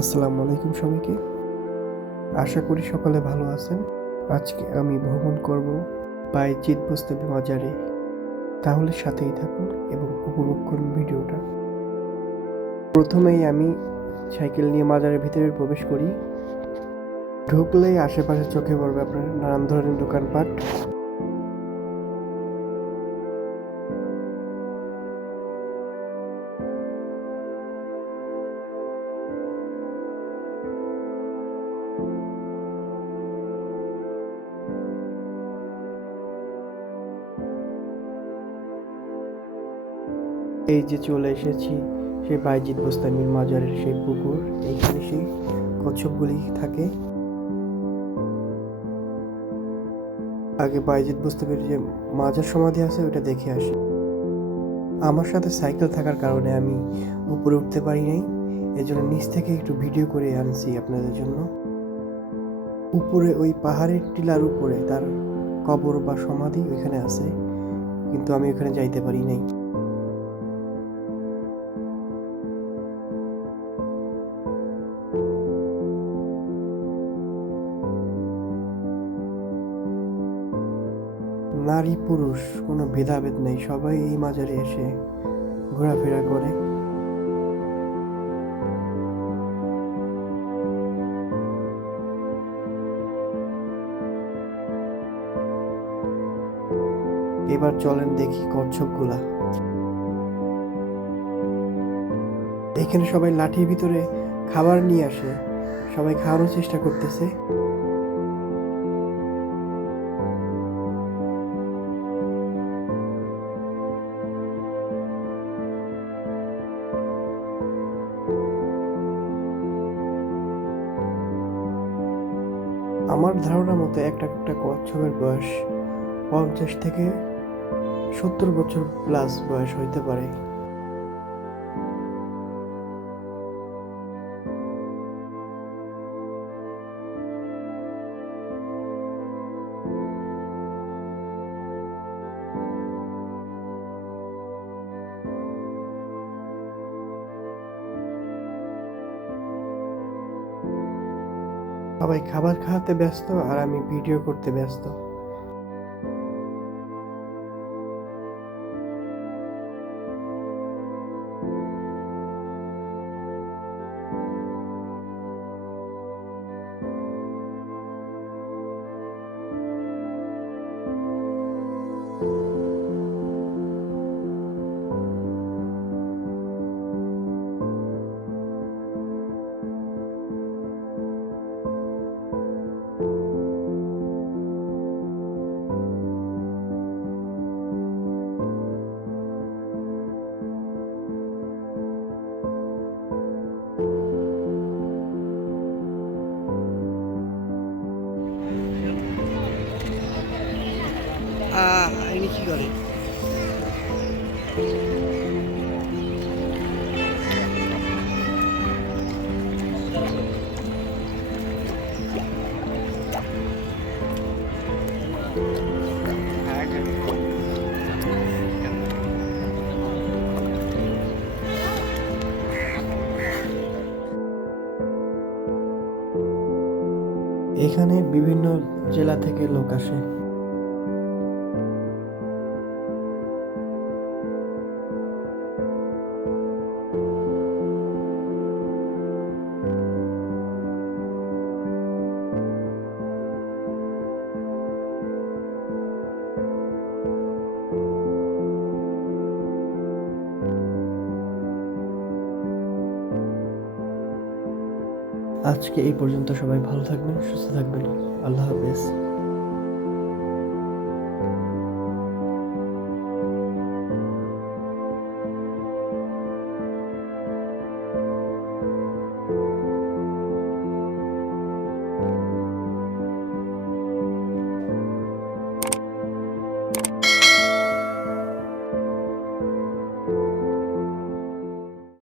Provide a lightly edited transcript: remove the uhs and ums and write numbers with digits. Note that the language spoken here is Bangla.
আসসালামু আলাইকুম সবাইকে। আশা করি সকলে ভালো আছেন। আজকে আমি ভ্রমণ করব বাইজিদ বোস্তামি মাজারে। তাহলে সাথেই থাকুন এবং উপভোগ করুন ভিডিওটা। প্রথমেই আমি সাইকেল নিয়ে মাজারের ভিতরে প্রবেশ করি। ঢুকলেই আশেপাশে চোখে পড়বে আপনার নানান ধরনের দোকানপাট। এই যে চলে এসেছি সেই বাইজিদ বোস্তামির মাজারের সেই পুকুর। এইখানে সেই কচ্ছপগুলি থাকে। আগে বাইজিদ বোস্তামির যে মাজার সমাধি আছে ওটা দেখে আসি। আমার সাথে সাইকেল থাকার কারণে আমি উপরে উঠতে পারি নাই, এজন্য নিচ থেকে একটু ভিডিও করে আনছি আপনাদের জন্য। উপরে ওই পাহাড়ের টিলার উপরে তার কবর বা সমাধি ওইখানে আছে, কিন্তু আমি ওখানে যাইতে পারি নাই। নারী পুরুষ কোনো ভেদাভেদ নেই, সবাই এই মাজারে এসে ঘোরাফেরা করে। এবার চলেন দেখি কচ্ছপগুলা। এখানে সবাই লাঠির ভিতরে খাবার নিয়ে আসে, সবাই খাওয়ানোর চেষ্টা করতেছে। আমার ধারণা মতে একটা একটা কচ্ছপের বয়স 50 থেকে 70 বছর প্লাস বয়স হইতে পারে। সবাই খাবার খাওয়াতে ব্যস্ত আর আমি ভিডিও করতে ব্যস্ত। ইনি কি করে? এখানে বিভিন্ন জেলা থেকে লোক আসে। আজকে এই পর্যন্ত। সবাই ভালো থাকবেন, সুস্থ থাকবেন। আল্লাহ হাফেজ।